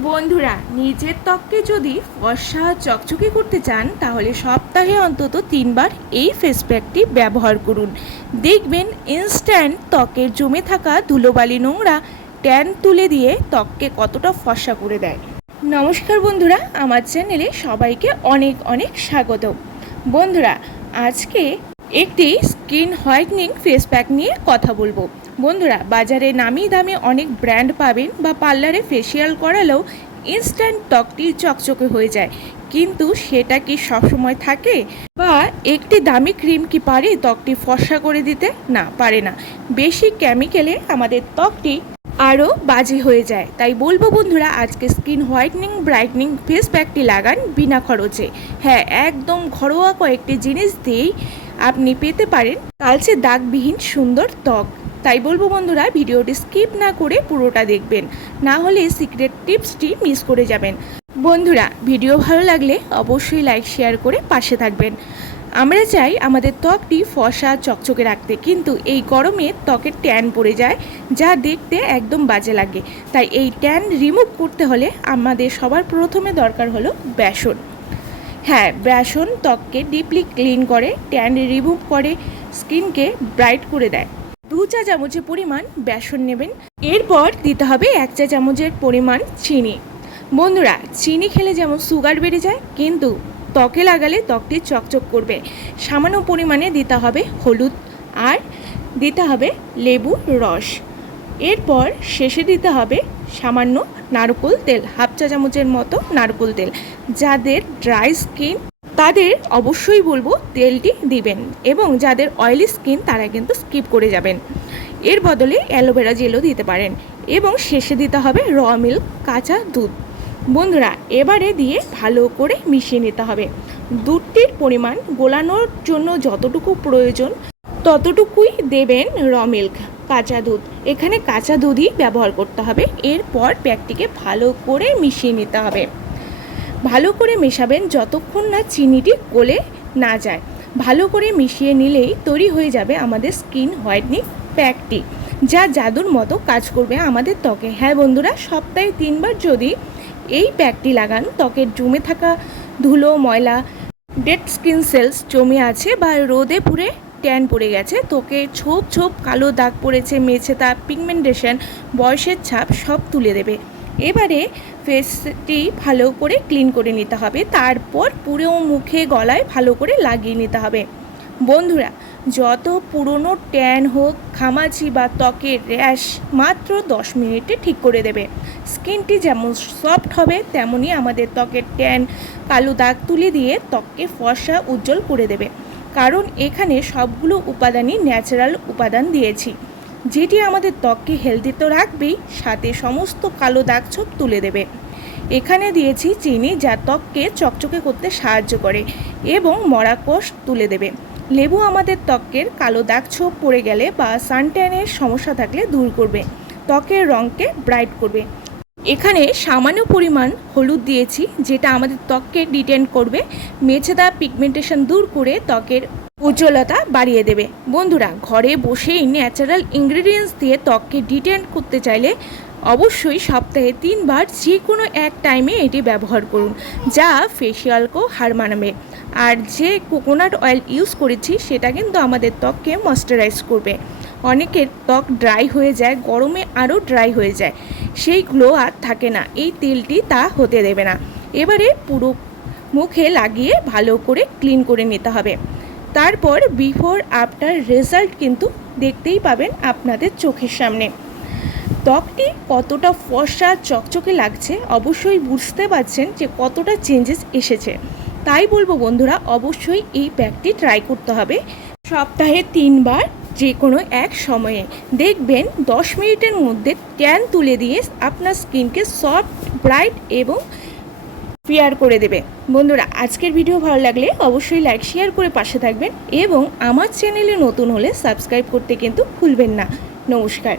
বন্ধুরা, নিজের ত্বককে যদি ফর্সা চকচকে করতে চান, তাহলে সপ্তাহে অন্তত তিনবার এই ফেস প্যাকটি ব্যবহার করুন। দেখবেন ইনস্ট্যান্ট ত্বকের জমে থাকা ধুলোবালি নোংরা ট্যান তুলে দিয়ে ত্বককে কতটা ফর্সা করে দেয়। নমস্কার বন্ধুরা, আমার চ্যানেলে সবাইকে অনেক অনেক স্বাগত। বন্ধুরা, আজকে একটি স্কিন হোয়াইটনিং ফেস প্যাক নিয়ে কথা বলব। বন্ধুরা, বাজারে নামি দামি অনেক ব্র্যান্ড পাবেন বা পার্লারে ফেসিয়াল করালেও ইনস্ট্যান্ট ত্বকটি চকচকে হয়ে যায়। কিন্তু সেটা কি সবসময় থাকে? বা একটি দামি ক্রিম কি পারে ত্বকটি ফর্সা করে দিতে? না, পারে না। বেশি কেমিক্যালে আমাদের ত্বকটি আরও বাজে হয়ে যায়। তাই বলব বন্ধুরা, আজকে স্কিন হোয়াইটনিং ব্রাইটনিং ফেস প্যাকটি লাগান বিনা খরচে। হ্যাঁ একদম ঘরোয়া কয়েকটি জিনিস দিয়েই আপনি পেতে পারেন। কালচে দাগবিহীন সুন্দর ত্বক। তাই বলব বন্ধুরা, ভিডিওটি স্কিপ না করে পুরোটা দেখবেন। না হলে সিক্রেট টিপসটি মিস করে যাবেন। বন্ধুরা, ভিডিও ভালো লাগলে অবশ্যই লাইক, শেয়ার করে পাশে থাকবেন। আমরা চাই আমাদের ত্বকটি ফসা, চকচকে রাখতে, কিন্তু এই গরমে ত্বকের ট্যান পড়ে যায়, যা দেখতে একদম বাজে লাগে। তাই এই ট্যান রিমুভ করতে হলে আমাদের সবার প্রথমে দরকার হলো বেসন হ্যাঁ বেসন ত্বককে ডিপলি ক্লিন করে, ট্যান রিমুভ করে, স্কিনকে ব্রাইট করে দেয়। দু চা চামচের পরিমাণ বেসন নেবেন। এরপর দিতে হবে এক চা চামচের পরিমাণ চিনি। বন্ধুরা, চিনি খেলে যেমন সুগার বেড়ে যায়, কিন্তু ত্বকে লাগালে ত্বকটি চকচক করবে। সামান্য পরিমাণে দিতে হবে হলুদ আর দিতে হবে লেবুর রস। এরপর শেষে দিতে হবে সামান্য নারকোল তেল, হাফ চা চামচের মতো নারকোল তেল। যাদের ড্রাই স্কিন, তাদের অবশ্যই বলব তেলটি দিবেন এবং যাদের অয়েলি স্কিন তারা কিন্তু স্কিপ করে যাবেন। এর বদলে অ্যালোভেরা জেলও দিতে পারেন এবং শেষে দিতে হবে র মিল্ক কাঁচা দুধ। বন্ধুরা, এবারে দিয়ে ভালো করে মিশিয়ে নিতে হবে। দুধটির পরিমাণ গোলানোর জন্য যতটুকু প্রয়োজন ততটুকুই দেবেন র মিল্ক কাঁচা দুধ। এখানে কাঁচা দুধই ব্যবহার করতে হবে। এরপর প্যাকটিকে ভালো করে মিশিয়ে নিতে হবে। ভালো করে মেশাবেন যতক্ষণ না চিনিটি গলে না যায়। ভালো করে মিশিয়ে নিলেই তৈরি হয়ে যাবে আমাদের স্কিন হোয়াইটনিং প্যাকটি, যা জাদুর মতো কাজ করবে আমাদের ত্বকে। হ্যাঁ বন্ধুরা, সপ্তাহে তিনবার যদি এই প্যাকটি লাগান, ত্বকের জমে থাকা ধুলো, ময়লা, ডেড স্কিন সেলস জমে আছে বা রোদে পুড়ে ট্যান পড়ে গেছে তোকে ছোপ ছোপ কালো দাগ পড়েছে মেছে তা পিগমেন্টেশন বয়সের ছাপ সব তুলে দেবে। এবারে ফেসটি ভালো করে ক্লিন করে নিতে হবে। তারপর পুরো মুখে গলায় ভালো করে লাগিয়ে নিতে হবে। বন্ধুরা, যত পুরনো ট্যান হোক খামাচি বা ত্বকের র্যাশ মাত্র দশ মিনিটে ঠিক করে দেবে। স্কিনটি যেমন সফট হবে তেমনই আমাদের ত্বকের ট্যান কালো দাগ তুলে দিয়ে ত্বককে ফর্সা উজ্জ্বল করে দেবে। কারণ এখানে সবগুলো উপাদানই ন্যাচারাল উপাদান দিয়েছি। যেটি আমাদের ত্বককে হেলদি তো রাখবেই, সাথে সমস্ত কালো দাগ ছোপ তুলে দেবে। এখানে দিয়েছি চিনি যা ত্বককে চকচকে করতে সাহায্য করে এবং মরা কোষ তুলে দেবে। লেবু আমাদের ত্বকের কালো দাগ ছোপ পড়ে গেলে বা সানট্যানের সমস্যা থাকলে দূর করবে। ত্বকের রঙকে ব্রাইট করবে। এখানে সামান্য পরিমাণ হলুদ দিয়েছি, যেটা আমাদের ত্বককে ডিটেন করবে। মেছেদা পিগমেন্টেশন দূর করে ত্বকের উজ্জ্বলতা বাড়িয়ে দেবে। বন্ধুরা, ঘরে বসেই ন্যাচারাল ইনগ্রেডিয়েন্টস দিয়ে ত্বককে ডিটেন করতে চাইলে অবশ্যই সপ্তাহে তিনবার যে কোনো এক টাইমে এটি ব্যবহার করুন, যা ফেসিয়ালকেও হার মানাবে। আর যে কোকোনাট অয়েল ইউজ করেছি, সেটা কিন্তু আমাদের ত্বককে ময়শ্চারাইজ করবে। অনেকের ত্বক ড্রাই হয়ে যায়, গরমে আরও ড্রাই হয়ে যায়। সেই গ্লো আর থাকে না, এই তেলটি তা হতে দেবে না। এবারে পুরো মুখে লাগিয়ে ভালো করে ক্লিন করে নিতে হবে। তারপর বিফোর আফটার রেজাল্ট কিন্তু দেখতেই পাবেন আপনাদের চোখের সামনে। ত্বকটি কতটা ফর্সা, চকচকে লাগছে অবশ্যই বুঝতে পারছেন যে কতটা চেঞ্জেস এসেছে। তাই বলব বন্ধুরা, অবশ্যই এই প্যাকটি ট্রাই করতে হবে। সপ্তাহে তিনবার যে কোনো এক সময়ে। দেখবেন দশ মিনিটের মধ্যে ট্যান তুলে দিয়ে আপনার স্কিনকে সফট ব্রাইট এবং ফেয়ার করে দেবে। বন্ধুরা, আজকের ভিডিও ভালো লাগলে অবশ্যই লাইক শেয়ার করে পাশে থাকবেন এবং আমার চ্যানেলে নতুন হলে সাবস্ক্রাইব করতে কিন্তু ভুলবেন না। নমস্কার।